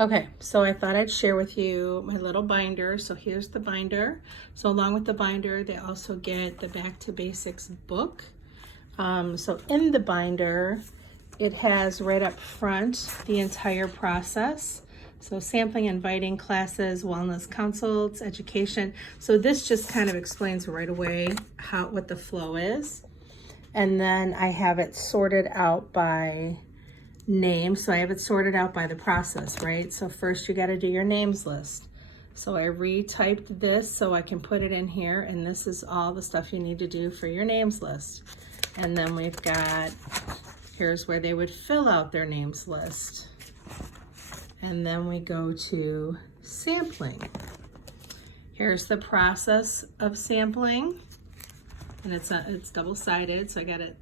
Okay, so I thought I'd share with you my little binder. So here's the binder. So along with the binder, they also get the Back to Basics book. So in the binder, it has right up front the entire process. So sampling, inviting, classes, wellness consults, education. So this just kind of explains right away what the flow is. And then I have it sorted out by name. So I have it sorted out by the process, right? So first you got to do your names list. So I retyped this so I can put it in here, and this is all the stuff you need to do for your names list. And then we've got, here's where they would fill out their names list. And then we go to sampling. Here's the process of sampling, and it's double-sided, so I got it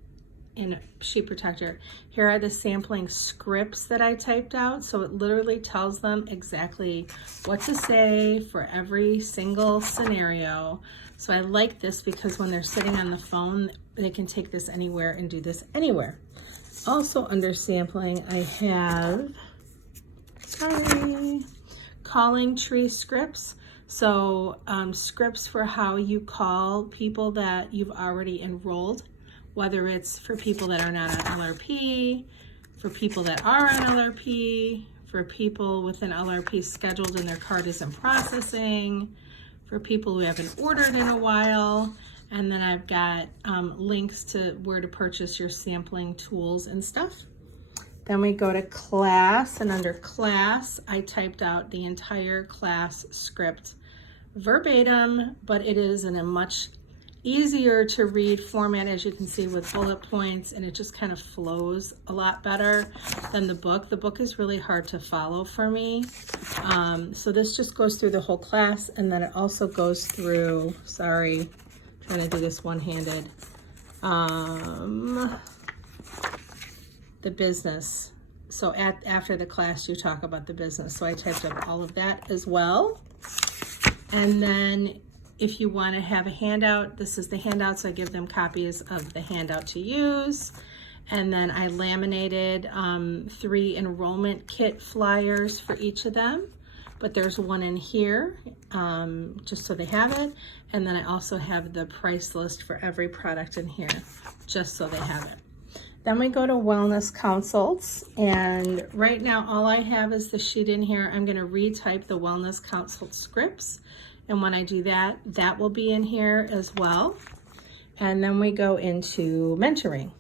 in a sheet protector. Here are the sampling scripts that I typed out. So it literally tells them exactly what to say for every single scenario. So I like this because when they're sitting on the phone, they can take this anywhere and do this anywhere. Also under sampling, I have, calling tree scripts. So scripts for how you call people that you've already enrolled, whether it's for people that are not on LRP, for people that are on LRP, for people with an LRP scheduled and their card isn't processing, for people who haven't ordered in a while. And then I've got links to where to purchase your sampling tools and stuff. Then we go to class, and under class, I typed out the entire class script verbatim, but it is in a much easier to read format, as you can see, with bullet points, and it just kind of flows a lot better than the book. The book is really hard to follow for me. So this just goes through the whole class, and then it also goes through, sorry, trying to do this one-handed, the business. So after the class, you talk about the business. So I typed up all of that as well. And then if you want to have a handout, this is the handout, so I give them copies of the handout to use. And then I laminated 3 enrollment kit flyers for each of them, but there's one in here just so they have it. And then I also have the price list for every product in here, just so they have it. Then we go to wellness consults, and right now all I have is the sheet in here. I'm going to retype the wellness consult scripts, and when I do that, that will be in here as well. And then we go into mentoring.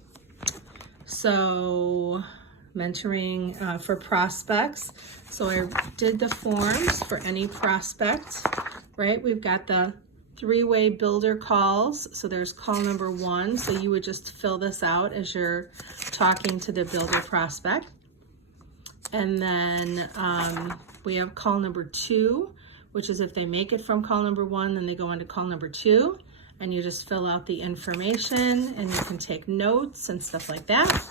So mentoring for prospects. So I did the forms for any prospect, right? We've got the 3-way builder calls. So there's call number 1. So you would just fill this out as you're talking to the builder prospect. And then we have call number 2, which is if they make it from call number 1, then they go into call number 2, and you just fill out the information, and you can take notes and stuff like that.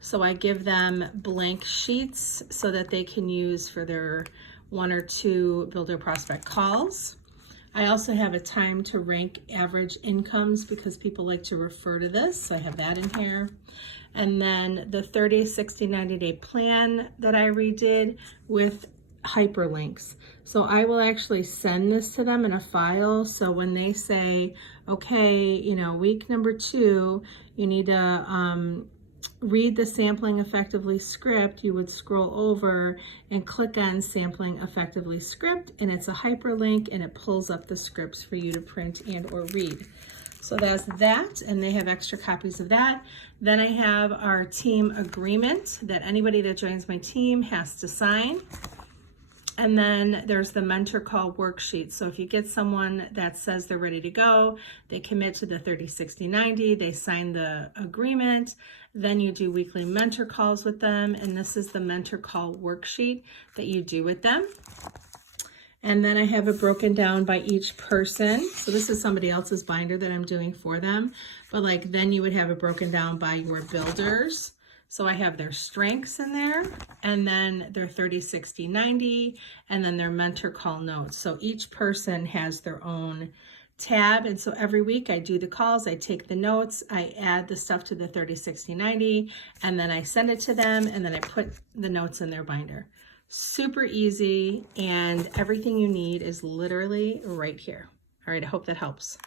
So I give them blank sheets so that they can use for their 1 or 2 builder prospect calls. I also have a time to rank average incomes because people like to refer to this, so I have that in here. And then the 30, 60, 90-day plan that I redid with hyperlinks. So I will actually send this to them in a file. So when they say, okay, you know, week number 2, you need to read the Sampling Effectively script, you would scroll over and click on Sampling Effectively script, and it's a hyperlink, and it pulls up the scripts for you to print and or read. So that's that, and they have extra copies of that. Then I have our team agreement that anybody that joins my team has to sign. And then there's the mentor call worksheet. So if you get someone that says they're ready to go, they commit to the 30, 60, 90, they sign the agreement, then you do weekly mentor calls with them. And this is the mentor call worksheet that you do with them. And then I have it broken down by each person. So this is somebody else's binder that I'm doing for them. But like then you would have it broken down by your builders. So I have their strengths in there, and then their 30, 60, 90, and then their mentor call notes. So each person has their own tab. And so every week I do the calls, I take the notes, I add the stuff to the 30, 60, 90, and then I send it to them, and then I put the notes in their binder. Super easy, and everything you need is literally right here. All right, I hope that helps.